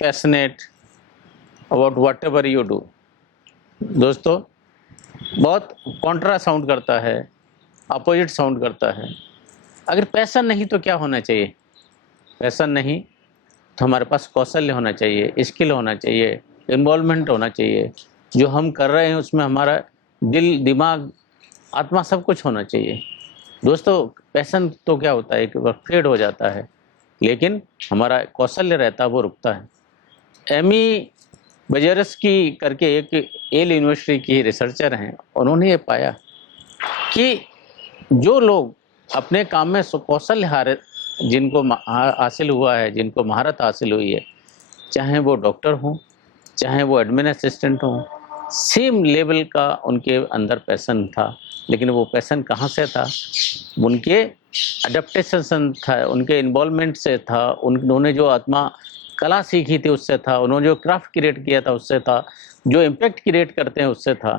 Passionate about what ever you do. दोस्तों, बहुत Contra sound करता है, अपोजिट साउंड करता है। अगर पैशन नहीं तो क्या होना चाहिए? पैशन नहीं तो हमारे पास कौशल्य होना चाहिए, स्किल होना चाहिए, इन्वॉल्वमेंट होना चाहिए। जो हम कर रहे हैं उसमें हमारा दिल, दिमाग, आत्मा सब कुछ होना चाहिए। दोस्तों, पैशन तो क्या होता है, एक बार फेड हो जाता है, लेकिन हमारा कौशल्य रहता है वो रुकता है। एमी बजेरस्की करके एक येल यूनिवर्सिटी की रिसर्चर हैं, उन्होंने ये पाया कि जो लोग अपने काम में कौशल्य जिनको हासिल हुआ है, जिनको महारत हासिल हुई है, चाहे वो डॉक्टर हों, चाहे वो एडमिन असिस्टेंट हों, सेम लेवल का उनके अंदर पैशन था। लेकिन वो पैशन कहाँ से था? उनके अडेप्टेशन था, उनके इन्वॉल्वमेंट से था, उन्होंने जो आत्मा कला सीखी थी उससे था, उन्होंने जो क्राफ्ट क्रिएट किया था उससे था, जो इम्पैक्ट क्रिएट करते हैं उससे था।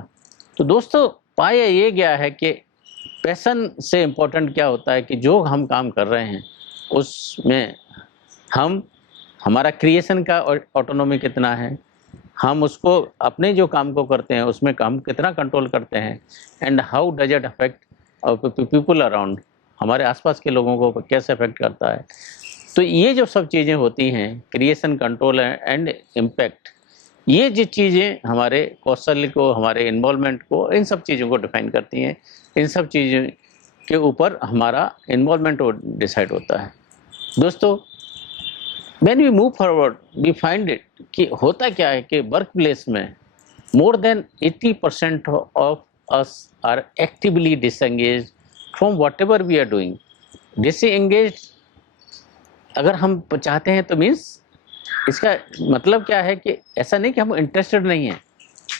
तो दोस्तों, पाया ये गया है कि पैशन से इम्पोर्टेंट क्या होता है कि जो हम काम कर रहे हैं उसमें हमारा क्रिएशन का ऑटोनॉमी कितना है, हम उसको अपने जो काम को करते हैं उसमें हम कितना कंट्रोल करते हैं, and how does it affect people around, हमारे आसपास के लोगों को कैसे अफेक्ट करता है। तो ये जो सब चीज़ें होती हैं, क्रिएशन, कंट्रोल एंड इम्पैक्ट, ये जो चीज़ें हमारे कौशल्य को, हमारे इन्वॉल्वमेंट को, इन सब चीज़ों को डिफाइन करती हैं। इन सब चीज़ों के ऊपर हमारा इन्वॉल्वमेंट डिसाइड होता है। दोस्तों, when we move forward we find it कि होता क्या है कि वर्क प्लेस में more than 80% of us are actively disengaged from whatever we are doing। disengaged अगर हम चाहते हैं तो मीन्स इसका मतलब क्या है कि ऐसा नहीं कि हम इंटरेस्टेड नहीं हैं,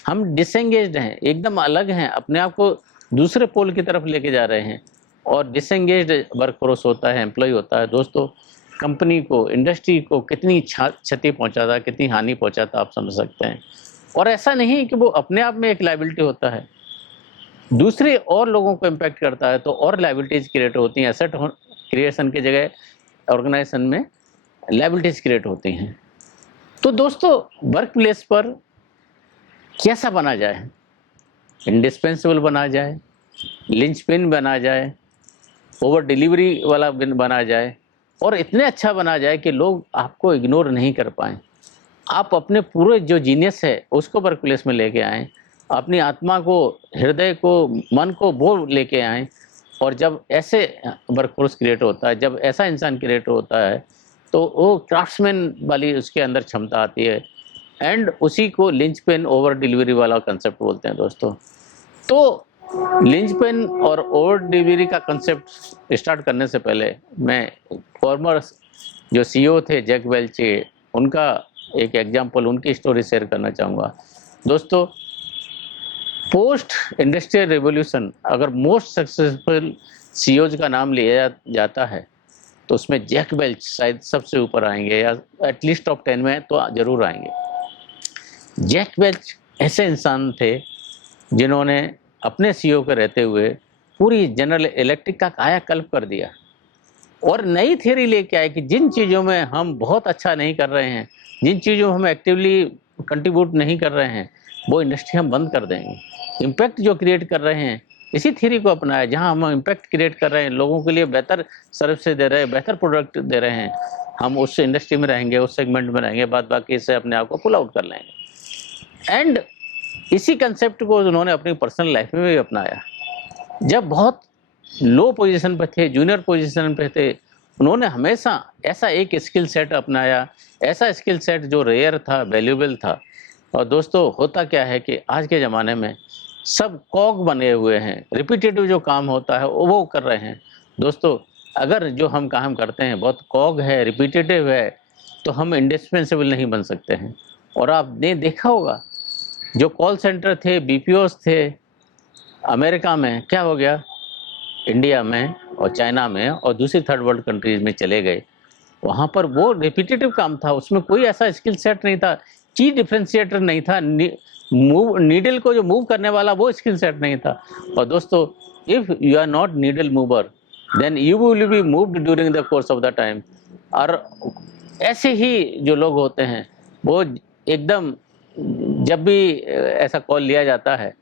हम डिसएंगेज्ड हैं, एकदम अलग हैं, अपने आप को दूसरे पोल की तरफ लेके जा रहे हैं। और डिसएंगेज्ड वर्क फोर्स होता है, एम्प्लॉय होता है, दोस्तों कंपनी को, इंडस्ट्री को कितनी क्षति पहुंचाता है, कितनी हानि पहुंचाता है, आप समझ सकते हैं। और ऐसा नहीं कि वो अपने आप में एक लायबिलिटी होता है, दूसरे और लोगों को इम्पैक्ट करता है तो और लायबिलिटीज क्रिएट होती हैं। एसेट क्रिएशन की जगह ऑर्गेनाइजेशन में लायबिलिटीज क्रिएट होती हैं। तो दोस्तों, वर्क प्लेस पर कैसा बना जाए? इंडिस्पेंसिबल बना जाए, लिंचपिन बना जाए, ओवर डिलीवरी वाला बना जाए, और इतने अच्छा बना जाए कि लोग आपको इग्नोर नहीं कर पाएँ। आप अपने पूरे जो जीनियस है उसको वर्क प्लेस में लेके आएँ, अपनी आत्मा को, हृदय को, मन को वो लेके आएँ। और जब ऐसे वर्कफोर्स क्रिएट होता है, जब ऐसा इंसान क्रिएट होता है, तो वो क्राफ्ट्समैन वाली उसके अंदर क्षमता आती है, एंड उसी को लिंचपिन ओवर डिलीवरी वाला कंसेप्ट बोलते हैं दोस्तों। तो लिंचपिन और ओवर डिलीवरी का कंसेप्ट स्टार्ट करने से पहले मैं फॉर्मर जो सीईओ थे जैक वेल्च के, उनका एक एग्जांपल, उनकी स्टोरी शेयर करना चाहूँगा। दोस्तों, पोस्ट इंडस्ट्रियल रेवोल्यूशन अगर मोस्ट सक्सेसफुल सीईओज का नाम लिया जाता है तो उसमें जैक वेल्च शायद सबसे ऊपर आएंगे, या एटलीस्ट टॉप 10 में तो ज़रूर आएंगे। जैक वेल्च ऐसे इंसान थे जिन्होंने अपने सीईओ के रहते हुए पूरी जनरल इलेक्ट्रिक का कायाकल्प कर दिया और नई थ्योरी लेके आए कि जिन चीज़ों में हम बहुत अच्छा नहीं कर रहे हैं, जिन चीज़ों में हम एक्टिवली कंट्रीब्यूट नहीं कर रहे हैं, वो इंडस्ट्री हम बंद कर देंगे। इम्पैक्ट जो क्रिएट कर रहे हैं, इसी थ्योरी को अपनाया, जहां हम इम्पैक्ट क्रिएट कर रहे हैं, लोगों के लिए बेहतर सर्विसेज दे रहे हैं, बेहतर प्रोडक्ट दे रहे हैं, हम उस इंडस्ट्री में रहेंगे, उस सेगमेंट में रहेंगे, बाद बाकी से अपने आप को पुल आउट कर लेंगे। एंड इसी कंसेप्ट को उन्होंने अपनी पर्सनल लाइफ में भी अपनाया। जब बहुत लो पोजीशन पे थे, जूनियर पोजीशन पे थे, उन्होंने हमेशा ऐसा एक स्किल सेट अपनाया, ऐसा स्किल सेट जो रेयर था, वैल्यूएबल था। और दोस्तों, होता क्या है कि आज के ज़माने में सब कॉग बने हुए हैं, रिपीटेटिव जो काम होता है वो कर रहे हैं। दोस्तों, अगर जो हम काम करते हैं बहुत कॉग है, रिपीटेटिव है, तो हम इंडिस्पेंसिबल नहीं बन सकते हैं। और आपने देखा होगा, जो कॉल सेंटर थे, बीपीओस थे अमेरिका में, क्या हो गया? इंडिया में और चाइना में और दूसरी थर्ड वर्ल्ड कंट्रीज में चले गए। वहाँ पर वो रिपीटेटिव काम था, उसमें कोई ऐसा स्किल सेट नहीं था, की डिफ्रेंशिएटर नहीं था, नीडल को जो मूव करने वाला वो स्किल सेट नहीं था। और दोस्तों, if you are not needle mover then you will be moved during the course of the time. और ऐसे ही जो लोग होते हैं वो एकदम जब भी ऐसा कॉल लिया जाता है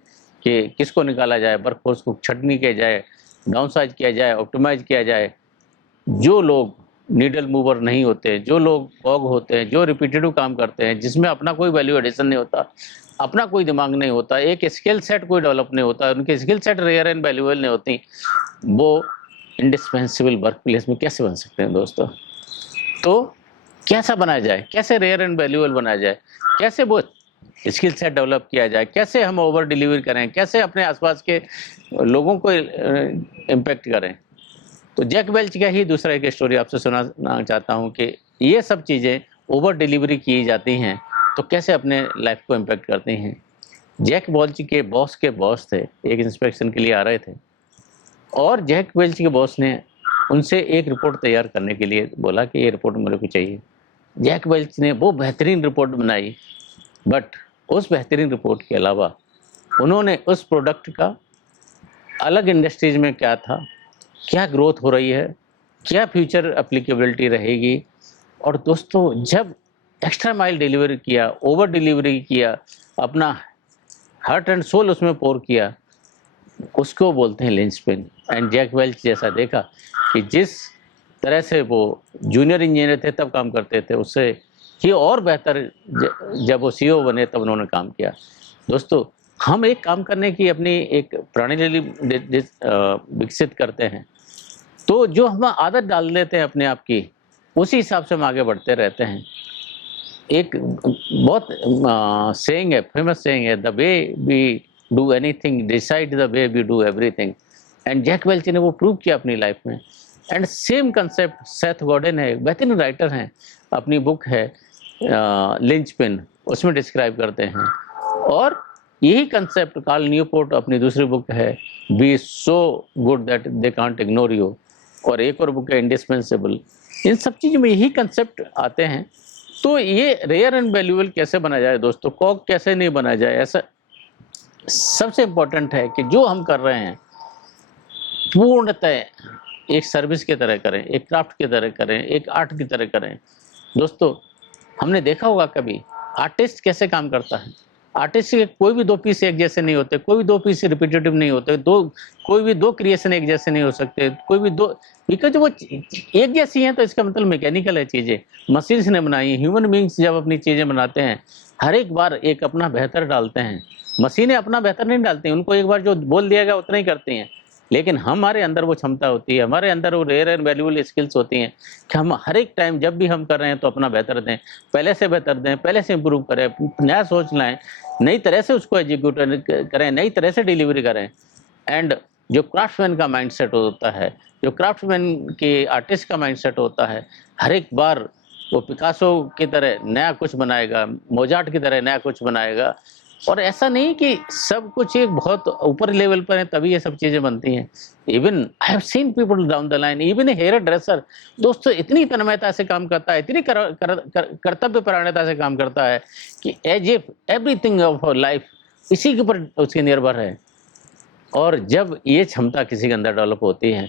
कि किसको निकाला जाए, वर्कफोर्स को छटनी किया जाए, डाउनसाइज किया जाए, ऑप्टिमाइज किया जाए, जो लोग नीडल मूवर नहीं होते, जो लोग कॉग होते हैं, जो रिपीटेटिव काम करते हैं, जिसमें अपना कोई वैल्यू एडिशन नहीं होता, अपना कोई दिमाग नहीं होता, एक स्किल सेट कोई डेवलप नहीं होता, उनकी skill set rare and valuable नहीं होती, वो इंडिस्पेंसिबल वर्क प्लेस में कैसे बन सकते हैं दोस्तों? तो कैसा बनाया जाए, कैसे रेयर एंड वैल्यूएबल बनाया जाए, कैसे वो स्किल सेट डेवलप किया जाए, कैसे हम ओवर डिलीवर करें, कैसे अपने आसपास के लोगों को इम्पैक्ट करें। तो जैक वेल्च का ही दूसरा एक स्टोरी आपसे सुनाना चाहता हूँ कि ये सब चीज़ें ओवर डिलीवरी की जाती हैं तो कैसे अपने लाइफ को इम्पैक्ट करती हैं। जैक वेल्च के बॉस थे, एक इंस्पेक्शन के लिए आ रहे थे और जैक वेल्च के बॉस ने उनसे एक रिपोर्ट तैयार करने के लिए बोला कि ये रिपोर्ट मेरे को चाहिए। जैक वेल्च ने वो बेहतरीन रिपोर्ट बनाई, बट उस बेहतरीन रिपोर्ट के अलावा उन्होंने उस प्रोडक्ट का अलग इंडस्ट्रीज में क्या था, क्या ग्रोथ हो रही है, क्या फ्यूचर एप्लीकेबिलिटी रहेगी, और दोस्तों जब एक्स्ट्रा माइल डिलीवरी किया, ओवर डिलीवरी किया, अपना हार्ट एंड सोल उसमें पोर किया, उसको बोलते हैं लिंचपिन। एंड जैक वेल्च जैसा देखा कि जिस तरह से वो जूनियर इंजीनियर थे तब काम करते थे, उससे ही और बेहतर जब वो सीईओ बने तब उन्होंने काम किया। दोस्तों हम एक काम करने की अपनी एक प्रणाली विकसित करते हैं, तो जो हम आदत डाल देते हैं अपने आप की, उसी हिसाब से हम आगे बढ़ते रहते हैं। एक बहुत सेइंग है, फेमस सेइंग है, the way we do anything decide the way we do everything. And Jack Welch ने वो प्रूव किया अपनी लाइफ में। And same concept Seth Gordon है, बेहतरीन राइटर हैं, अपनी बुक है लिंचपिन, उसमें डिस्क्राइब करते हैं। और यही कंसेप्ट कार्ल न्यूपोर्ट अपनी दूसरी बुक है be so good that they can't ignore you, और एक और बुक है इंडिस्पेंसिबल। इन सब चीज़ों में यही कंसेप्ट आते हैं। तो ये रेयर एंड वैल्यूएबल कैसे बना जाए दोस्तों, कॉग कैसे नहीं बना जाए, ऐसा सबसे इम्पोर्टेंट है कि जो हम कर रहे हैं पूर्णतः एक सर्विस की तरह करें, एक क्राफ्ट की तरह करें, एक आर्ट की तरह करें। दोस्तों हमने देखा होगा कभी आर्टिस्ट कैसे काम करता है। आर्टिस्ट के कोई भी दो पीस एक जैसे नहीं होते, कोई भी दो पीस रिपीटेटिव नहीं होते, कोई भी दो क्रिएशन एक जैसे नहीं हो सकते, कोई भी दो, बिकॉज वो एक जैसी हैं तो इसका मतलब मैकेनिकल है चीज़ें, मशीन्स ने बनाई। ह्यूमन बींग्स जब अपनी चीज़ें बनाते हैं हर एक बार एक अपना बेहतर डालते हैं, मशीनें अपना बेहतर नहीं डालती, उनको एक बार जो बोल दिया गया उतना ही करती हैं। लेकिन हमारे अंदर वो क्षमता होती है, हमारे अंदर वो रेयर एंड वैल्यूएबल स्किल्स होती हैं कि हम हर एक टाइम जब भी हम कर रहे हैं तो अपना बेहतर दें, पहले से बेहतर दें, पहले से इम्प्रूव करें, नया सोच लाएं, नई तरह से उसको एग्जीक्यूट करें, नई तरह से डिलीवरी करें। एंड जो क्राफ्टमैन का माइंडसेट होता है, जो क्राफ्टमैन के आर्टिस्ट का माइंडसेट होता है, हर एक बार वो पिकासो की तरह नया कुछ बनाएगा, मोजार्ट की तरह नया कुछ बनाएगा। और ऐसा नहीं कि सब कुछ एक बहुत ऊपर लेवल पर है तभी ये सब चीज़ें बनती हैं। Even I have seen people down the line, even a hair dresser दोस्तों इतनी तन्मयता से काम करता है, इतनी कर्तव्य परायणता से काम करता है कि as if everything of life इसी के ऊपर उसके निर्भर है। और जब ये क्षमता किसी के अंदर डेवलप होती है,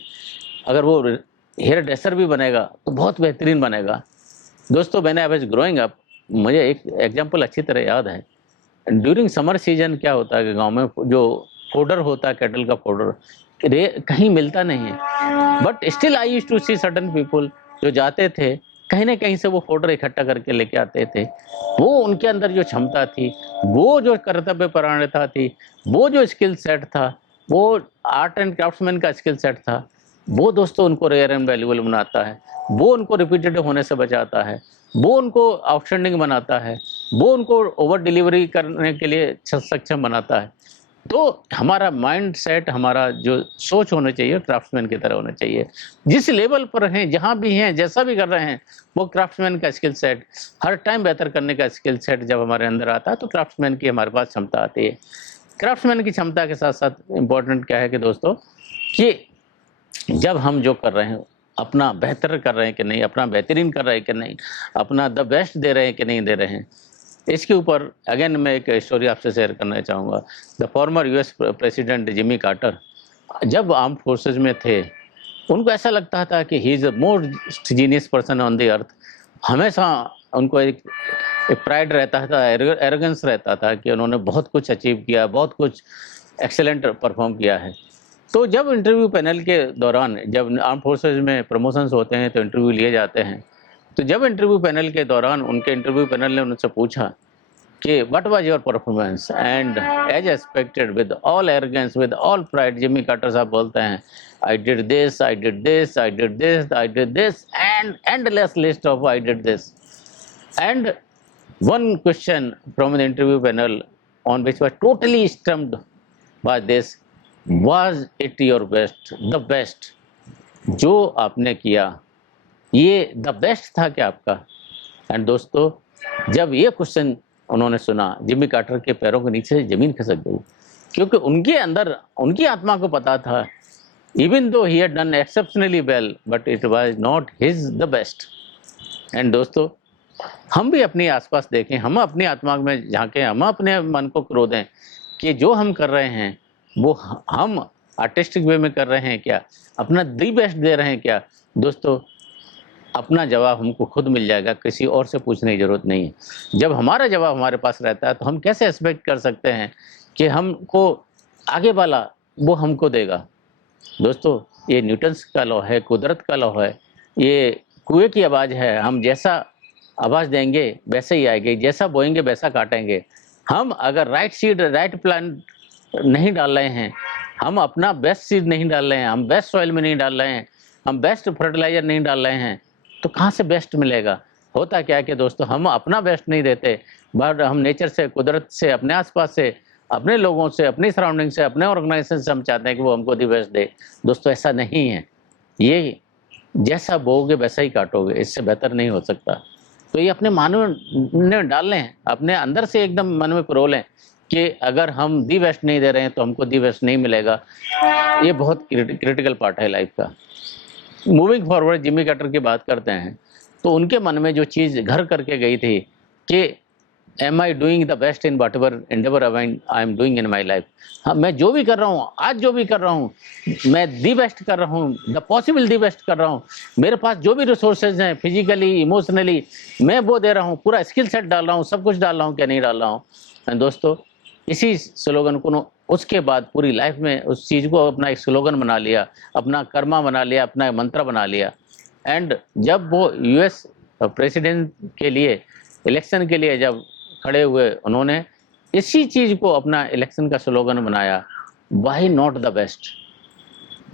अगर वो हेयर ड्रेसर भी बनेगा तो बहुत बेहतरीन बनेगा। दोस्तों मैंने आई वाज ग्रोइंग अप, मुझे एक एग्जाम्पल अच्छी तरह याद है। ड्यूरिंग समर सीजन क्या होता है कि गांव में जो फोडर होता है, कैटल का फोडर कहीं मिलता नहीं है, but still I used to see certain people जो जाते थे कहीं ना कहीं से वो फोडर इकट्ठा करके लेके आते थे। वो उनके अंदर जो क्षमता थी, वो जो कर्तव्य परायणता थी, वो जो स्किल सेट था, वो आर्ट एंड क्राफ्ट्समैन का स्किल सेट था, वो दोस्तों उनको रेयर एंड वैल्यूएबल बनाता है, वो उनको रिपीटेटिव होने से बचाता है, वो उनको आउटस्टैंडिंग बनाता है, वो उनको ओवर डिलीवरी करने के लिए सक्षम बनाता है। तो हमारा माइंड सेट, हमारा जो सोच होना चाहिए क्राफ्ट्समैन की तरह होना चाहिए। जिस लेवल पर हैं, जहाँ भी हैं, जैसा भी कर रहे हैं, वो क्राफ्ट्समैन का स्किल सेट, हर टाइम बेहतर करने का स्किल सेट जब हमारे अंदर आता है तो क्राफ्ट्समैन की हमारे पास क्षमता आती है। क्राफ्ट्समैन की क्षमता के साथ साथ इम्पोर्टेंट क्या है कि दोस्तों कि जब हम जो कर रहे हैं अपना बेहतर कर रहे हैं कि नहीं, अपना बेहतरीन कर रहे हैं कि नहीं, अपना द बेस्ट दे रहे हैं कि नहीं दे रहे हैं, इसके ऊपर अगेन मैं एक स्टोरी आपसे शेयर करना चाहूँगा। The former US president Jimmy Carter जब आर्म फोर्सेज में थे, उनको ऐसा लगता था कि he is the most genius person on the earth. हमेशा उनको एक एक प्राइड रहता था, एरोगेंस रहता था कि उन्होंने बहुत कुछ अचीव किया, बहुत कुछ एक्सेलेंट परफॉर्म किया है। तो जब इंटरव्यू पैनल के दौरान, जब आर्म फोर्सेज में प्रमोशंस होते हैं तो इंटरव्यू लिए जाते हैं, तो जब इंटरव्यू पैनल के दौरान उनके इंटरव्यू पैनल ने उनसे पूछा कि what was your performance, and as expected with all arrogance, with all pride, Jimmy Carter साहब बोलते हैं, I did this, I did this, I did this, I did this, and endless list of I did this. And one question from the interview panel on which was totally stumped by this: was it your best, the best? जो आपने किया ये the best था क्या आपका? And दोस्तों, जब ये क्वेश्चन उन्होंने सुना, जिमी कार्टर के पैरों के नीचे से जमीन खिसक गई, क्योंकि उनके अंदर, उनकी आत्मा को पता था, even though he had done exceptionally well, but it was not his the best. And दोस्तों, हम भी अपने आसपास देखें, हम अपनी आत्मा में झांकें, हम अपने मन को क्रोधें कि जो हम कर रहे हैं वो हम आर्टिस्टिक वे में कर रहे हैं क्या, अपना दी बेस्ट दे रहे हैं क्या? दोस्तों, अपना जवाब हमको खुद मिल जाएगा, किसी और से पूछने की ज़रूरत नहीं है। जब हमारा जवाब हमारे पास रहता है तो हम कैसे एक्सपेक्ट कर सकते हैं कि हमको आगे वाला वो हमको देगा? दोस्तों, ये न्यूटन्स का लॉ है, कुदरत का लॉ है, ये कुएं की आवाज़ है। हम जैसा आवाज़ देंगे वैसे ही आएगी, जैसा बोएंगे वैसा काटेंगे। हम अगर राइट सीड, राइट प्लान नहीं डाल रहे हैं, हम अपना बेस्ट सीड नहीं डाल रहे हैं, हम बेस्ट सॉइल में नहीं डाल रहे हैं, हम बेस्ट फर्टिलाइजर नहीं डाल रहे हैं, तो कहाँ से बेस्ट मिलेगा? होता क्या है कि दोस्तों, हम अपना बेस्ट नहीं देते, बट हम नेचर से, कुदरत से, अपने आसपास से, अपने लोगों से, अपनी सराउंडिंग से, अपने ऑर्गेनाइजेशन से हम चाहते हैं कि वो हमको दी बेस्ट दे। दोस्तों, ऐसा नहीं है। ये जैसा बोओगे वैसा ही काटोगे, इससे बेहतर नहीं हो सकता। तो ये अपने मन में डाल लें, अपने अंदर से एकदम मन में पिरो लें कि अगर हम दी बेस्ट नहीं दे रहे हैं तो हमको दी बेस्ट नहीं मिलेगा। ये बहुत क्रिटिकल पार्ट है लाइफ का। मूविंग फॉरवर्ड, जिमी कार्टर की बात करते हैं तो उनके मन में जो चीज़ घर करके गई थी कि am I doing the best in whatever endeavour I am doing in my life. हाँ, मैं जो भी कर रहा हूँ, आज जो भी कर रहा हूँ, मैं दी बेस्ट कर रहा हूँ, द पॉसिबल दी बेस्ट कर रहा हूँ। मेरे पास जो भी रिसोर्सेज हैं, फिजिकली, इमोशनली, मैं वो दे रहा हूँ, पूरा स्किल सेट डाल रहा हूँ, सब कुछ डाल रहा हूँ क्या नहीं डाल रहा हूँ? दोस्तों, इसी स्लोगन को उसके बाद पूरी लाइफ में उस चीज़ को अपना एक स्लोगन बना लिया, अपना कर्मा बना लिया, अपना मंत्र बना लिया। एंड जब वो यूएस प्रेसिडेंट के लिए, इलेक्शन के लिए जब खड़े हुए, उन्होंने इसी चीज़ को अपना इलेक्शन का स्लोगन बनाया, why not the best.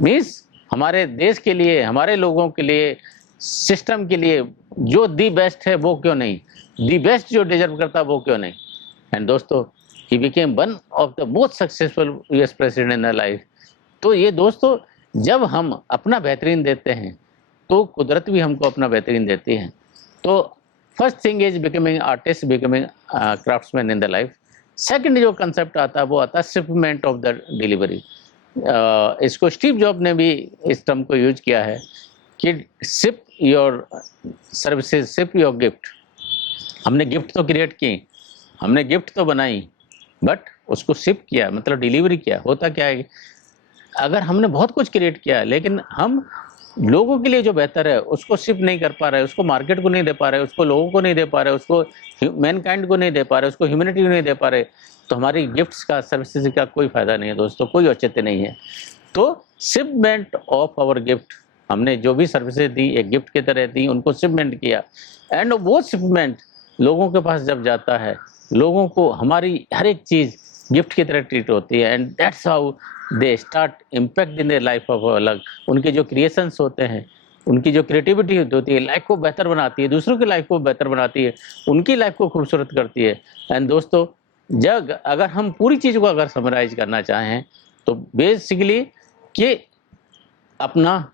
Means हमारे देश के लिए, हमारे लोगों के लिए, सिस्टम के लिए जो दी बेस्ट है वो क्यों नहीं, दी बेस्ट जो डिजर्व करता है वो क्यों नहीं? एंड दोस्तों, he became one of the most successful US president in life. तो ये दोस्तों, जब हम अपना बेहतरीन देते हैं तो कुदरत भी हमको अपना बेहतरीन देती है। तो first thing is becoming artist, becoming craftsman in the life. Second जो कंसेप्ट आता है वो आता है शिपमेंट ऑफ द डिलीवरी। इसको स्टीव जॉब ने भी इस टर्म को यूज किया है कि ship your services, ship your gift. हमने गिफ्ट तो क्रिएट की, हमने गिफ्ट तो बनाई, बट उसको शिप किया, मतलब डिलीवरी किया। होता क्या है, अगर हमने बहुत कुछ क्रिएट किया लेकिन हम लोगों के लिए जो बेहतर है उसको शिप नहीं कर पा रहे, उसको मार्केट को नहीं दे पा रहे, उसको लोगों को नहीं दे पा रहे, उसको मैनकाइंड को नहीं दे पा रहे, उसको ह्यूमैनिटी को नहीं दे पा रहे, तो हमारी गिफ्ट्स का, सर्विसेज का कोई फायदा नहीं है दोस्तों, कोई औचित्य नहीं है। तो शिपमेंट ऑफ आवर गिफ्ट, हमने जो भी सर्विसेज दी एक गिफ्ट की तरह दी, उनको शिपमेंट किया। एंड वो शिपमेंट लोगों के पास जब जाता है, लोगों को हमारी हर एक चीज़ गिफ्ट की तरह ट्रीट होती है। And that's how they start impact in their life of अलग। उनके जो क्रिएशंस होते हैं, उनकी जो क्रिएटिविटी होती है, लाइफ को बेहतर बनाती है, दूसरों की लाइफ को बेहतर बनाती है, उनकी लाइफ को खूबसूरत करती है। एंड दोस्तों, जब अगर हम पूरी चीज़ को अगर समराइज करना चाहें तो बेसिकली कि अपना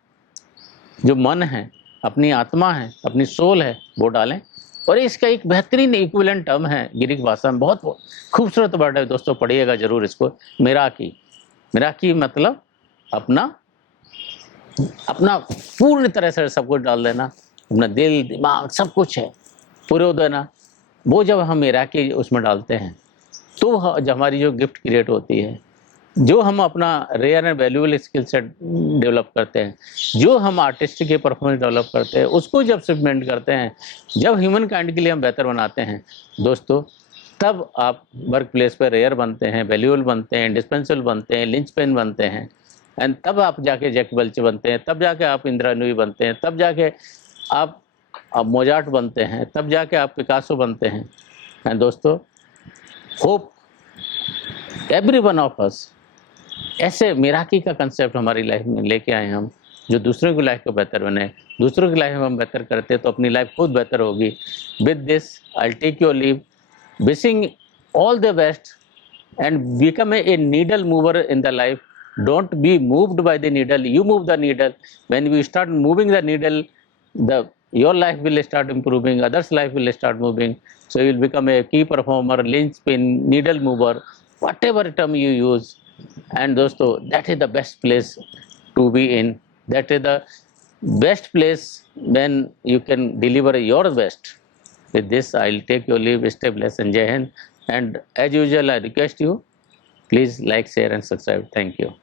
जो मन है, अपनी आत्मा है, अपनी सोल है, वो डालें। और इसका एक बेहतरीन इक्विवेलेंट टर्म है ग्रीक भाषा में, बहुत खूबसूरत वर्ड है दोस्तों, पढ़िएगा जरूर इसको, मिराकी। मिराकी मतलब अपना पूर्ण तरह से सब कुछ डाल देना, अपना दिल, दिमाग, सब कुछ है पूरे देना। वो जब हम मिराकी उसमें डालते हैं तो जब हमारी जो गिफ्ट क्रिएट होती है, जो हम अपना rare and valuable skill set develop करते हैं, जो हम आर्टिस्ट के परफॉर्मेंस डेवलप करते हैं, उसको जब सप्लीमेंट करते हैं, जब ह्यूमन काइंड के लिए हम बेहतर बनाते हैं दोस्तों, तब आप वर्क प्लेस पर रेयर बनते हैं, वैल्यूएबल बनते हैं, इंडिस्पेंसेबल बनते हैं, लिंचपिन बनते हैं, एंड तब आप जाके जैक वेल्च बनते हैं, तब जाके आप इंदिरा नूई बनते हैं, तब जाके आप मोजार्ट बनते हैं, तब जाके आप पिकासो बनते हैं। एंड दोस्तों, hope every one of us ऐसे मिराकी का कंसेप्ट हमारी लाइफ में लेके आए हम, जो दूसरों की लाइफ को बेहतर बने। दूसरों की लाइफ में हम बेहतर करते हैं तो अपनी लाइफ खुद बेहतर होगी। With this I will take your leave, wishing all the best and become a needle mover in the life. Don't be moved by the needle, you move the needle. When you start moving the needle, your life will start improving, others life will start moving. So you will become a key performer, linchpin, needle mover, whatever term you use. And dosto, that is the best place to be in. That is the best place when you can deliver your best. With this, I'll take your leave. Stay blessed and Jai Hind. And as usual, I request you, please like, share, and subscribe. Thank you.